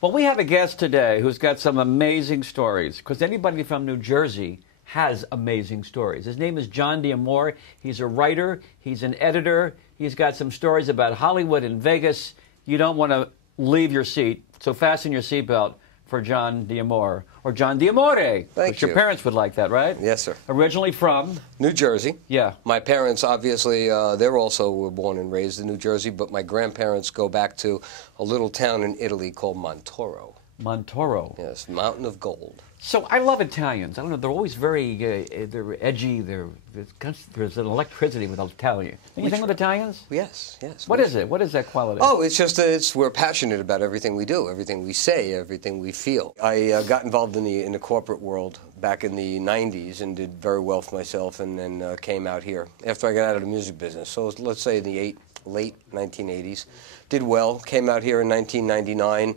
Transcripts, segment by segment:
Well, we have a guest today who's got some amazing stories, because anybody from New Jersey has amazing stories. His name is Jon D'Amore. He's a writer. He's an editor. He's got some stories about Hollywood and Vegas. You don't want to leave your seat, so fasten your seatbelt for Jon D'Amore, or Jon D'Amore. Thank you. Your parents would like that, right? Yes, sir. Originally from? New Jersey. Yeah. My parents, obviously, they're also were born and raised in New Jersey, but my grandparents go back to a little town in Italy called Montoro. Montoro. Yes, Mountain of Gold. So I love Italians. I don't know, they're always very, they're edgy, there's an electricity with Italian. Anything with Italians? Yes, yes. What is it? What is that quality? Oh, it's just we're passionate about everything we do, everything we say, everything we feel. I got involved in the corporate world back in the 90s and did very well for myself, and then came out here after I got out of the music business. So let's say in the late 1980s. Did well, came out here in 1999.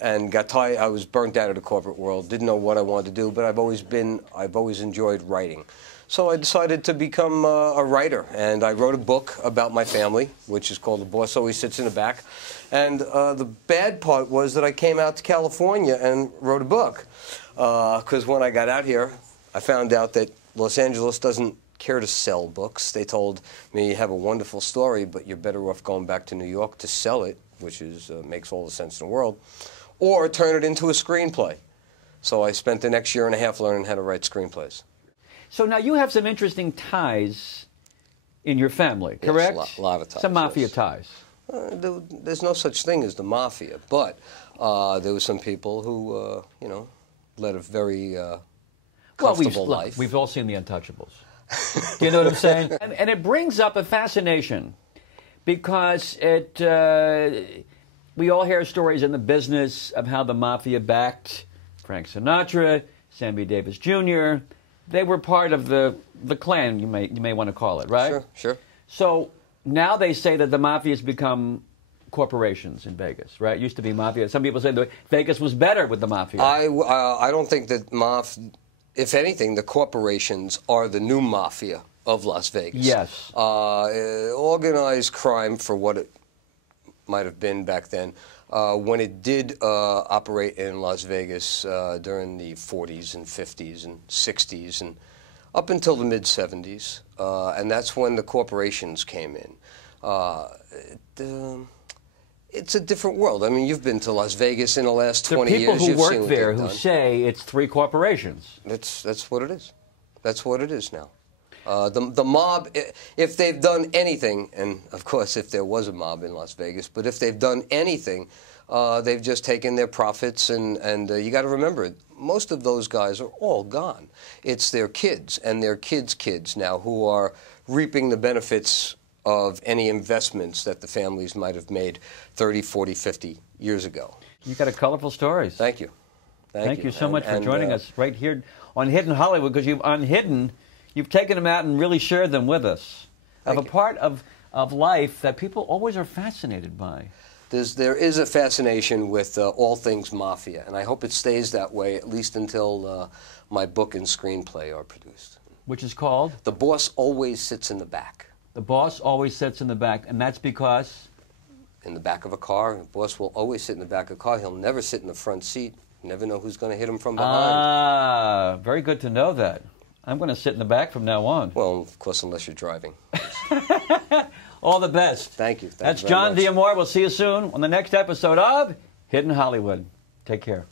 And got tired. I was burnt out of the corporate world. Didn't know what I wanted to do, but I've always enjoyed writing. So I decided to become a writer, and I wrote a book about my family, which is called "The Boss Always Sits in the Back." And the bad part was that I came out to California and wrote a book, because when I got out here, I found out that Los Angeles doesn't care to sell books. They told me, "You have a wonderful story, but you're better off going back to New York to sell it," which is makes all the sense in the world. Or turn it into a screenplay. So I spent the next year and a half learning how to write screenplays. So now you have some interesting ties in your family, correct? Yes, a lot of ties. Some mafia yes. ties. There's no such thing as the mafia, but there were some people who, led a very comfortable life. We've all seen The Untouchables. Do you know what I'm saying? And it brings up a fascination, because we all hear stories in the business of how the mafia backed Frank Sinatra, Sammy Davis Jr. They were part of the clan, you may want to call it, right? Sure, sure. So now they say that the mafia has become corporations in Vegas, right? It used to be mafia. Some people say that Vegas was better with the mafia. I don't think that if anything, the corporations are the new mafia of Las Vegas. Yes. Organized crime, for what it might have been back then, when it did operate in Las Vegas during the 40s and 50s and 60s and up until the mid-70s, and that's when the corporations came in. It's a different world. I mean, you've been to Las Vegas in the last 20 years. There are people who work there who done. say it's three corporations. That's what it is. That's what it is now. The mob, if they've done anything, and of course if there was a mob in Las Vegas, but if they've done anything, they've just taken their profits, and you got to remember, most of those guys are all gone. It's their kids and their kids' kids now who are reaping the benefits of any investments that the families might have made 30, 40, 50 years ago. You've got a colorful stories. Thank you. Thank you so much for joining us right here on Hidden Hollywood, because you've taken them out and really shared them with us of a part of life that people always are fascinated by. There is a fascination with all things mafia, and I hope it stays that way at least until my book and screenplay are produced. Which is called? The Boss Always Sits in the Back. The boss always sits in the back, and that's because? In the back of a car. The boss will always sit in the back of a car. He'll never sit in the front seat. You never know who's going to hit him from behind. Ah, very good to know that. I'm going to sit in the back from now on. Well, of course, unless you're driving. All the best. Thank you. That's Jon D'Amore. We'll see you soon on the next episode of Hidden Hollywood. Take care.